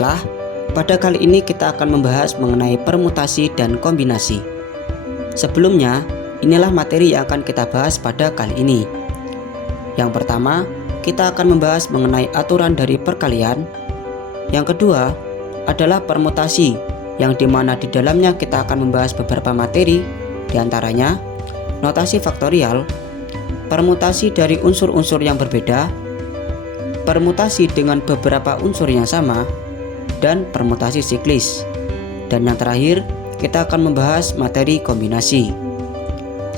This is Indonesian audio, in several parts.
Baiklah, pada kali ini kita akan membahas mengenai permutasi dan kombinasi. Sebelumnya, inilah materi yang akan kita bahas pada kali ini. Yang pertama, kita akan membahas mengenai aturan dari perkalian. Yang kedua adalah permutasi, yang dimana di dalamnya kita akan membahas beberapa materi, diantaranya notasi faktorial, permutasi dari unsur-unsur yang berbeda, permutasi dengan beberapa unsur yang sama, dan permutasi siklis. Dan yang terakhir, kita akan membahas materi kombinasi.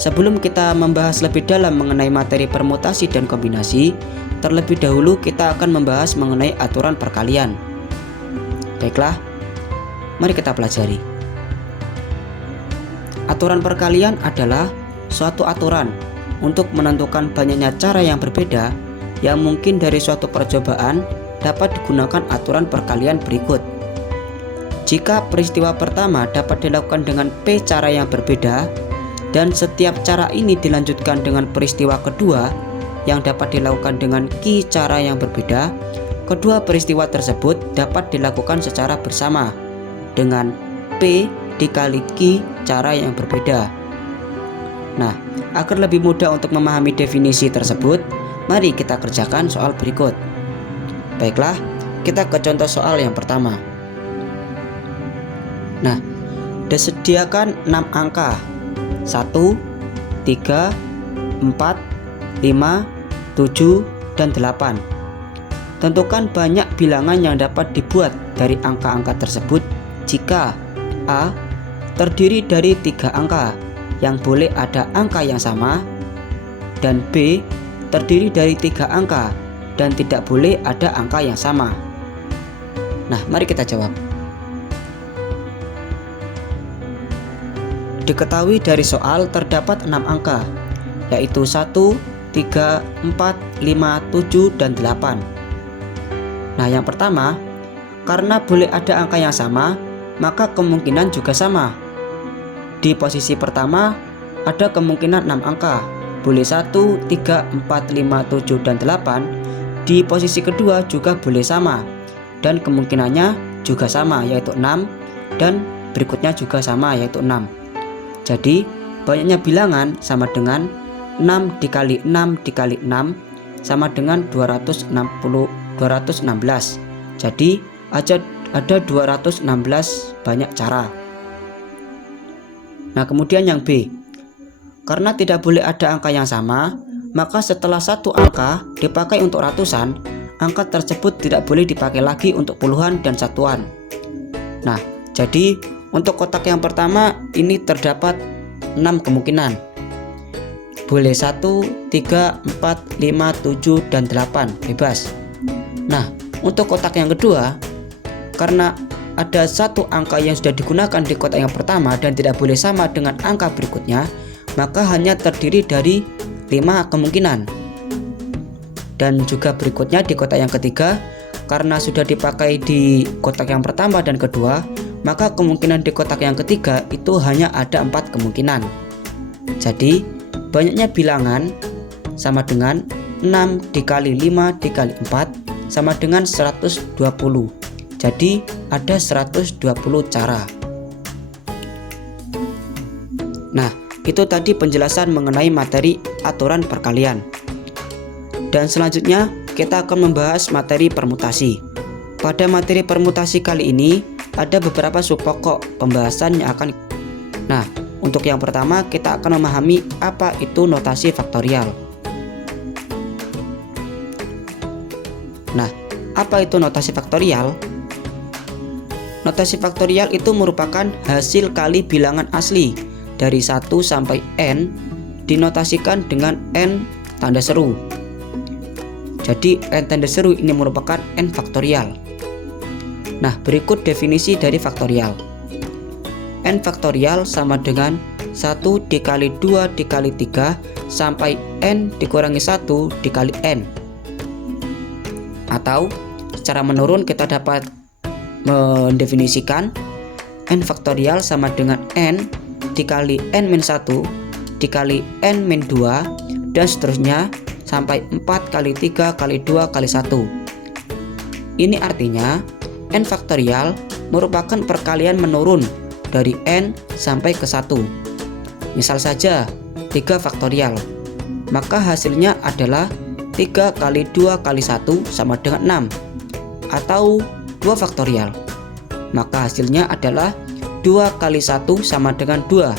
Sebelum kita membahas lebih dalam mengenai materi permutasi dan kombinasi, terlebih dahulu kita akan membahas mengenai aturan perkalian. Baiklah, mari kita pelajari. Aturan perkalian adalah suatu aturan untuk menentukan banyaknya cara yang berbeda yang mungkin dari suatu percobaan dapat digunakan aturan perkalian berikut. Jika peristiwa pertama dapat dilakukan dengan P cara yang berbeda, dan setiap cara ini dilanjutkan dengan peristiwa kedua yang dapat dilakukan dengan Q cara yang berbeda, kedua peristiwa tersebut dapat dilakukan secara bersama dengan P dikali Q cara yang berbeda. Nah, agar lebih mudah untuk memahami definisi tersebut, mari kita kerjakan soal berikut. Baiklah, kita ke contoh soal yang pertama. Nah, disediakan 6 angka 1, 3, 4, 5, 7, dan 8. Tentukan banyak bilangan yang dapat dibuat dari angka-angka tersebut jika A. terdiri dari 3 angka yang boleh ada angka yang sama, dan B. terdiri dari 3 angka dan tidak boleh ada angka yang sama. Nah, mari kita jawab. Diketahui dari soal terdapat 6 angka, yaitu 1, 3, 4, 5, 7, dan 8. Nah, yang pertama, karena boleh ada angka yang sama, maka kemungkinan juga sama. Di posisi pertama, ada kemungkinan 6 angka, boleh 1, 3, 4, 5, 7, dan 8. Di posisi kedua juga boleh sama, dan kemungkinannya juga sama, yaitu 6, dan berikutnya juga sama, yaitu 6. Jadi, banyaknya bilangan sama dengan 6 dikali 6 dikali 6 sama dengan 216. Jadi, ada 216 banyak cara. Nah, kemudian yang B. Karena tidak boleh ada angka yang sama, maka setelah satu angka dipakai untuk ratusan, angka tersebut tidak boleh dipakai lagi untuk puluhan dan satuan. Nah, jadi untuk kotak yang pertama ini terdapat 6 kemungkinan. Boleh 1, 3, 4, 5, 7, dan 8, bebas. Nah, untuk kotak yang kedua, karena ada satu angka yang sudah digunakan di kotak yang pertama dan tidak boleh sama dengan angka berikutnya, maka hanya terdiri dari 5 kemungkinan. Dan juga berikutnya di kotak yang ketiga, karena sudah dipakai di kotak yang pertama dan kedua, maka kemungkinan di kotak yang ketiga itu hanya ada 4 kemungkinan. Jadi banyaknya bilangan sama dengan 6 dikali 5 dikali 4 sama dengan 120. Jadi ada 120 cara. Nah, itu tadi penjelasan mengenai materi aturan perkalian. Dan selanjutnya kita akan membahas materi permutasi. Pada materi permutasi kali ini ada beberapa sub pokok pembahasan yang akan. Nah, untuk yang pertama kita akan memahami apa itu notasi faktorial. Nah, apa itu notasi faktorial? Notasi faktorial itu merupakan hasil kali bilangan asli dari 1 sampai n dinotasikan dengan n tanda seru. Jadi n tanda seru ini merupakan n faktorial. Nah, berikut definisi dari faktorial. N faktorial sama dengan 1 dikali 2 dikali 3 sampai n dikurangi 1 dikali n. Atau secara menurun kita dapat mendefinisikan n faktorial sama dengan n dikali n-1 dikali n-2 dan seterusnya sampai 4 kali 3 kali 2 kali 1. Ini artinya n faktorial merupakan perkalian menurun dari n sampai ke 1. Misal saja 3 faktorial, maka hasilnya adalah 3 kali 2 kali 1 sama dengan 6. Atau 2 faktorial, maka hasilnya adalah 2 kali 1 sama dengan 2.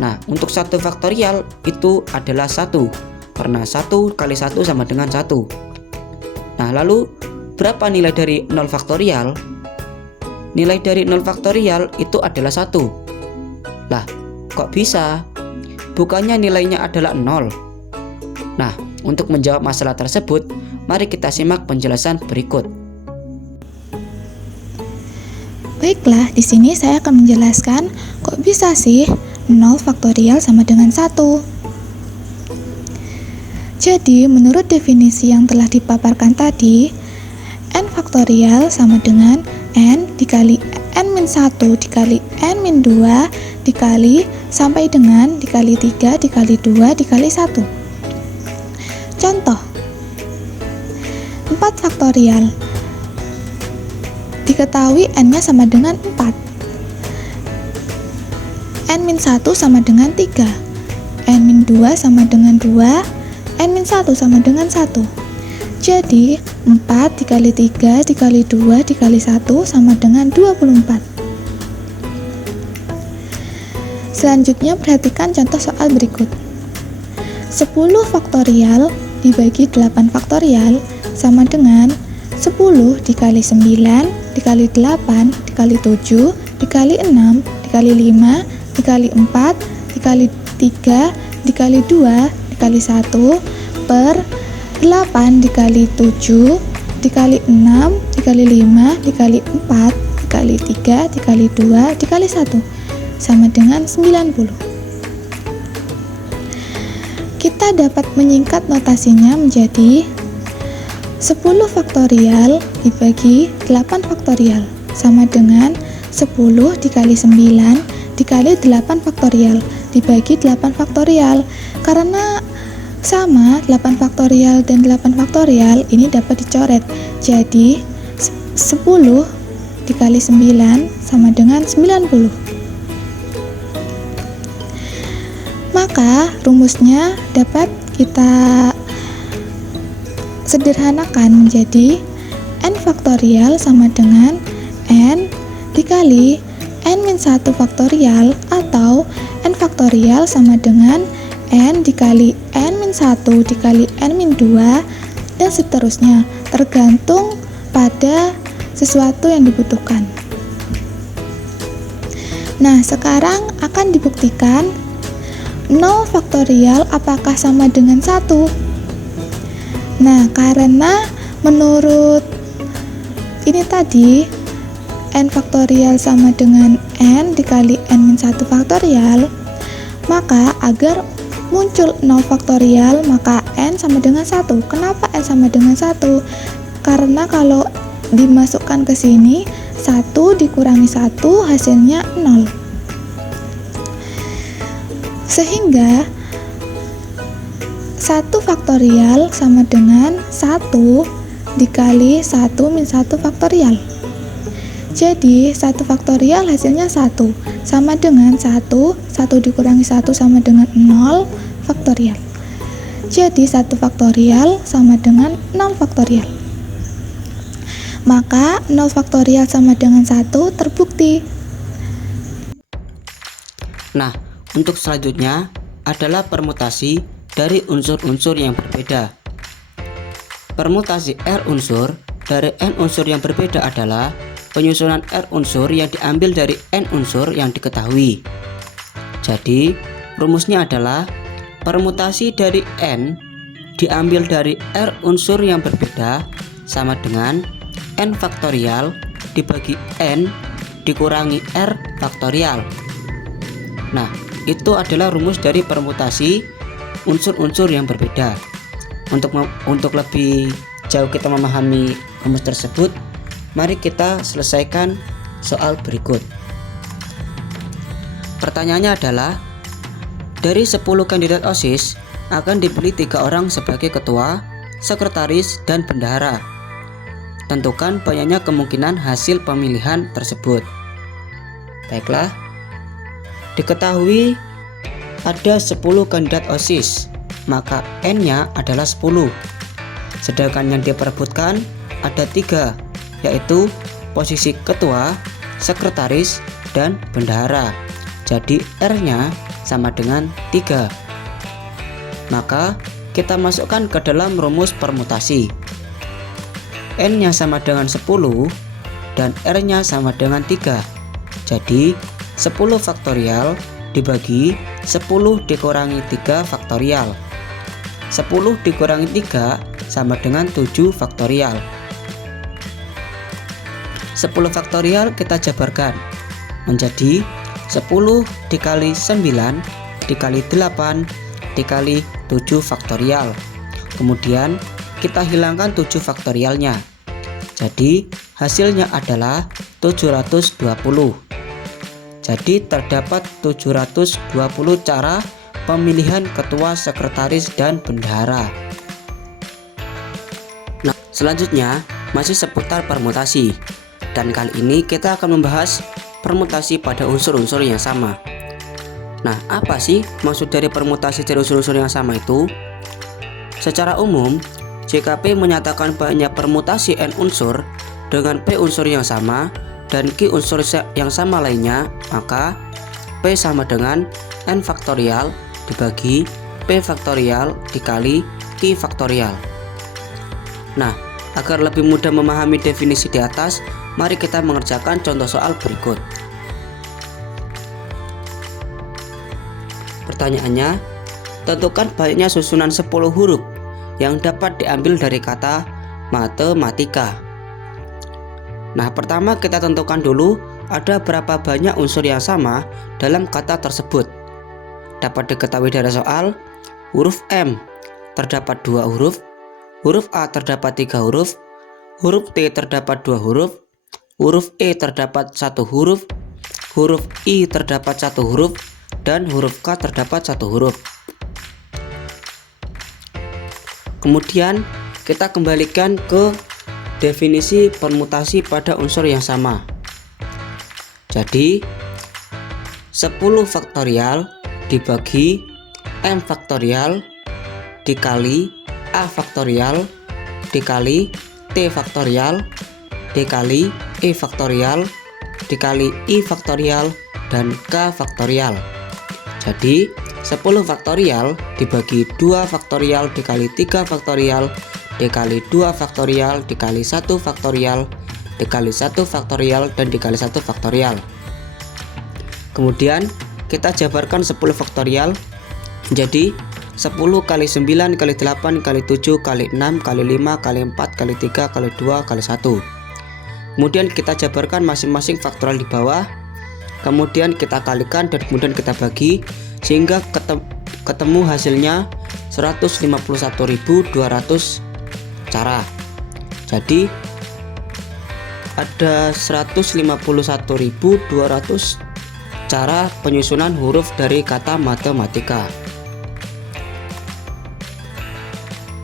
Nah, untuk 1 faktorial itu adalah 1, karena 1 kali 1 sama dengan 1. Nah, lalu berapa nilai dari 0 faktorial? Nilai dari 0 faktorial itu adalah 1. Lah, kok bisa? Bukannya nilainya adalah 0? Nah, untuk menjawab masalah tersebut, mari kita simak penjelasan berikut. Baiklah, di sini saya akan menjelaskan kok bisa sih 0 faktorial sama dengan 1. Jadi, menurut definisi yang telah dipaparkan tadi, n faktorial sama dengan n dikali n-1 dikali n-2 dikali sampai dengan dikali 3 dikali 2 dikali 1. Contoh 4 faktorial, diketahui n-nya sama dengan 4, n-1 sama dengan 3, n-2 sama dengan 2, n-1 sama dengan 1. Jadi 4 dikali 3 dikali 2 dikali 1 sama dengan 24. Selanjutnya perhatikan contoh soal berikut. 10 faktorial dibagi 8 faktorial sama dengan 10 dikali 9 dikali 8 dikali 7 dikali 6 dikali 5 dikali 4 dikali 3 dikali 2 dikali 1 per 8 dikali 7 dikali 6 dikali 5 dikali 4 dikali 3 dikali 2 dikali 1 sama dengan 90. Kita dapat menyingkat notasinya menjadi 10 faktorial dibagi 8 faktorial sama dengan 10 dikali 9 dikali 8 faktorial dibagi 8 faktorial. Karena sama 8 faktorial dan 8 faktorial ini dapat dicoret. Jadi 10 dikali 9 sama dengan 90. Maka rumusnya dapat kita sederhanakan menjadi n faktorial sama dengan n dikali n-1 faktorial atau n faktorial sama dengan n dikali n-1 dikali n-2 dan seterusnya, tergantung pada sesuatu yang dibutuhkan. Nah, sekarang akan dibuktikan 0 faktorial apakah sama dengan 1. Nah, karena menurut ini tadi n faktorial sama dengan n dikali n-1 faktorial, maka agar muncul 0 faktorial maka n sama dengan 1. Kenapa n sama dengan 1? Karena kalau dimasukkan ke sini 1 dikurangi 1 hasilnya 0. Sehingga 1 faktorial sama dengan 1 dikali 1 min 1 faktorial. Jadi 1 faktorial hasilnya 1 sama dengan 1 dikurangi 1 sama dengan 0 faktorial. Jadi 1 faktorial sama dengan 0 faktorial. Maka 0 faktorial sama dengan 1 terbukti. Nah, untuk selanjutnya adalah permutasi dari unsur-unsur yang berbeda. Permutasi R unsur dari N unsur yang berbeda adalah penyusunan R unsur yang diambil dari N unsur yang diketahui. Jadi, rumusnya adalah permutasi dari N diambil dari R unsur yang berbeda sama dengan N faktorial dibagi N dikurangi R faktorial. Nah, itu adalah rumus dari permutasi unsur-unsur yang berbeda. Untuk lebih jauh kita memahami rumus tersebut, mari kita selesaikan soal berikut. Pertanyaannya adalah, dari 10 kandidat OSIS akan dipilih 3 orang sebagai ketua, sekretaris, dan bendahara. tentukan banyaknya kemungkinan hasil pemilihan tersebut. Baiklah, diketahui ada 10 kandidat OSIS, maka N-nya adalah 10. Sedangkan yang diperebutkan ada 3, yaitu posisi ketua, sekretaris, dan bendahara. Jadi R-nya sama dengan 3. Maka kita masukkan ke dalam rumus permutasi. N-nya sama dengan 10 dan R-nya sama dengan 3. Jadi 10 faktorial dibagi 10 dikurangi 3 faktorial. 10 dikurangi 3 sama dengan 7 faktorial. 10 faktorial kita jabarkan menjadi 10 dikali 9 dikali 8 dikali 7 faktorial. Kemudian kita hilangkan 7 faktorialnya. Jadi hasilnya adalah 720. Jadi terdapat 720 cara pemilihan ketua, sekretaris, dan bendahara. Nah, selanjutnya masih seputar permutasi. Dan kali ini kita akan membahas permutasi pada unsur-unsur yang sama. Nah, apa sih maksud dari permutasi dari unsur-unsur yang sama itu? Secara umum, jika P menyatakan banyak permutasi N unsur dengan P unsur yang sama dan Q unsur yang sama lainnya, maka P sama dengan N faktorial dibagi P faktorial dikali Q faktorial. Nah, agar lebih mudah memahami definisi di atas, mari kita mengerjakan contoh soal berikut. Pertanyaannya, tentukan banyaknya susunan 10 huruf yang dapat diambil dari kata matematika. Nah, pertama kita tentukan dulu ada berapa banyak unsur yang sama dalam kata tersebut. Dapat diketahui dari soal, huruf M terdapat 2 huruf, huruf A terdapat 3 huruf, huruf T terdapat 2 huruf, huruf E terdapat 1 huruf, huruf I terdapat 1 huruf, dan huruf K terdapat 1 huruf. Kemudian kita kembalikan ke definisi permutasi pada unsur yang sama. Jadi 10 faktorial dibagi M faktorial dikali A faktorial dikali T faktorial dikali E faktorial dikali I faktorial dan K faktorial. Jadi 10 faktorial dibagi 2 faktorial dikali 3 faktorial dikali 2 faktorial dikali 1 faktorial dikali 1 faktorial dan dikali 1 faktorial. Kemudian kita jabarkan 10 faktorial jadi 10 kali 9 kali 8 kali 7 kali 6 kali 5 kali 4 kali 3 kali 2 kali 1. Kemudian kita jabarkan masing-masing faktorial di bawah. Kemudian kita kalikan dan kemudian kita bagi sehingga ketemu hasilnya 151.200 cara. Jadi ada 151.200 cara penyusunan huruf dari kata matematika.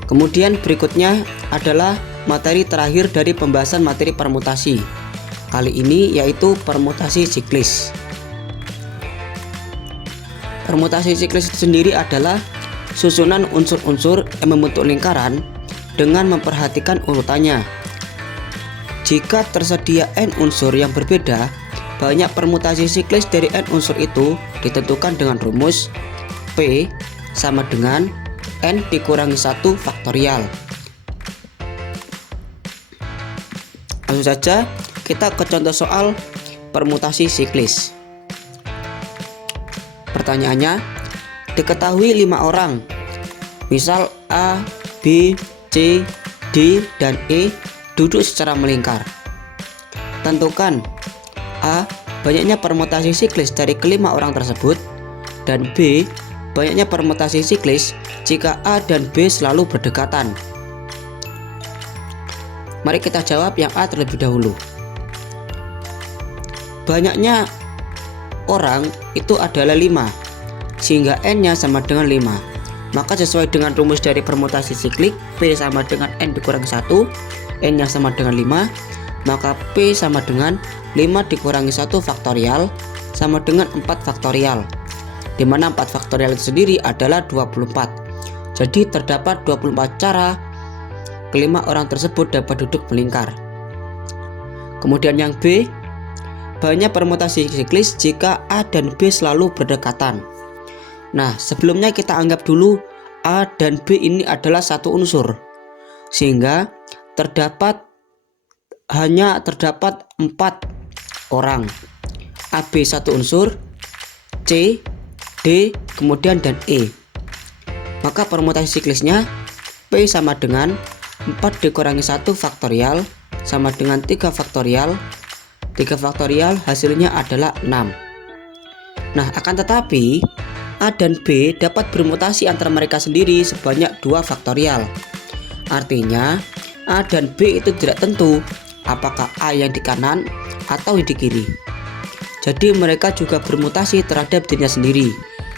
Kemudian berikutnya adalah materi terakhir dari pembahasan materi permutasi. Kali ini yaitu permutasi siklis. Permutasi siklis itu sendiri adalah susunan unsur-unsur yang membentuk lingkaran dengan memperhatikan urutannya. Jika tersedia N unsur yang berbeda, banyak permutasi siklis dari N unsur itu ditentukan dengan rumus P sama dengan N dikurangi 1 faktorial. Langsung saja kita ke contoh soal permutasi siklis. Pertanyaannya, diketahui 5 orang, misal A, B, C, D, dan E duduk secara melingkar. Tentukan A, banyaknya permutasi siklis dari kelima orang tersebut, dan B, banyaknya permutasi siklis jika A dan B selalu berdekatan. Mari kita jawab yang A terlebih dahulu. Banyaknya orang itu adalah 5, sehingga N-nya sama dengan 5. Maka sesuai dengan rumus dari permutasi siklik, P sama dengan N dikurangi 1, N yang sama dengan 5, maka P sama dengan 5 dikurangi 1 faktorial sama dengan 4 faktorial, dimana 4 faktorial itu sendiri adalah 24. Jadi terdapat 24 cara kelima orang tersebut dapat duduk melingkar. Kemudian yang B, banyak permutasi siklis jika A dan B selalu berdekatan. Nah, sebelumnya kita anggap dulu A dan B ini adalah satu unsur, sehingga hanya terdapat 4 orang. AB satu unsur, C, D, kemudian dan E. Maka permutasi siklisnya P sama dengan 4 dikurangi 1 faktorial sama dengan 3 faktorial. 3 faktorial hasilnya adalah 6. Nah, akan tetapi A dan B dapat bermutasi antara mereka sendiri sebanyak 2 faktorial. Artinya A dan B itu tidak tentu apakah A yang di kanan atau yang di kiri. Jadi mereka juga bermutasi terhadap dirinya sendiri,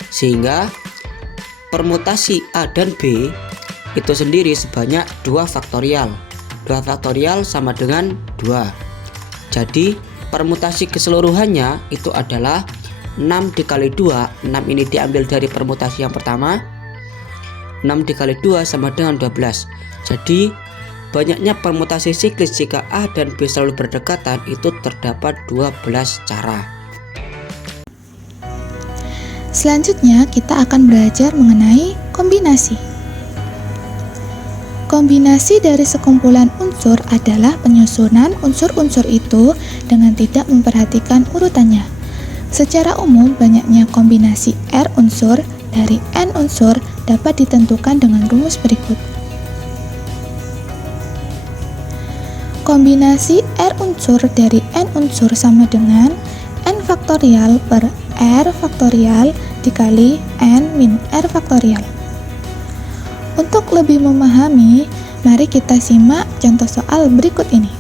sehingga permutasi A dan B itu sendiri sebanyak 2 faktorial. 2 faktorial sama dengan 2. Jadi permutasi keseluruhannya itu adalah 6 dikali 2. 6 ini diambil dari permutasi yang pertama. 6 dikali 2 sama dengan 12. Jadi banyaknya permutasi siklis jika A dan B selalu berdekatan itu terdapat 12 cara. Selanjutnya kita akan belajar mengenai kombinasi. Kombinasi dari sekumpulan unsur adalah penyusunan unsur-unsur itu dengan tidak memperhatikan urutannya. Secara umum, banyaknya kombinasi R unsur dari N unsur dapat ditentukan dengan rumus berikut. Kombinasi R unsur dari N unsur sama dengan N faktorial per R faktorial dikali N min R faktorial. Untuk lebih memahami, mari kita simak contoh soal berikut ini.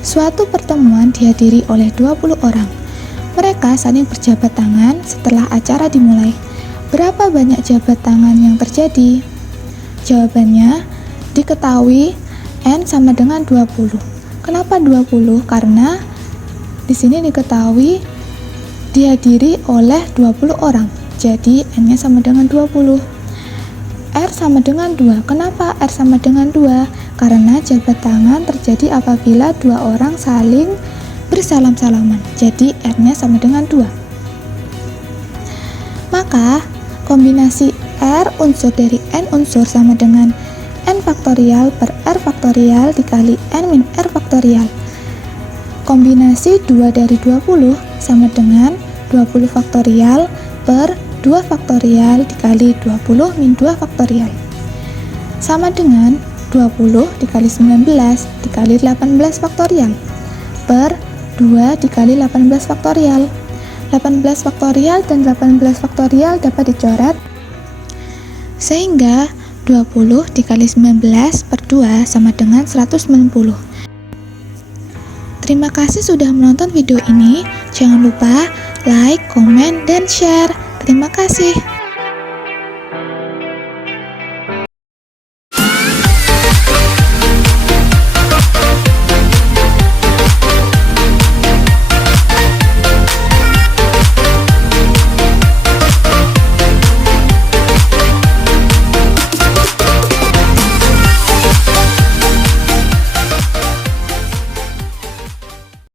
Suatu pertemuan dihadiri oleh 20 orang. Mereka saling berjabat tangan setelah acara dimulai. Berapa banyak jabat tangan yang terjadi? Jawabannya diketahui N sama dengan 20. Kenapa 20? Karena di sini diketahui dihadiri oleh 20 orang. Jadi N-nya sama dengan 20. R sama dengan 2. Kenapa R sama dengan 2? Karena jabat tangan terjadi apabila 2 orang saling bersalam-salaman. Jadi R-nya sama dengan 2. Maka kombinasi R unsur dari N unsur sama dengan N faktorial per R faktorial dikali N min R faktorial. Kombinasi 2 dari 20 sama dengan 20 faktorial per 2 faktorial dikali 20 min 2 faktorial sama dengan 20 dikali 19 dikali 18 faktorial per 2 dikali 18 faktorial. 18 faktorial dan 18 faktorial dapat dicoret sehingga 20 dikali 19 per 2 sama dengan 190. Terima kasih sudah menonton video ini. Jangan lupa like, komen, dan share. Terima kasih.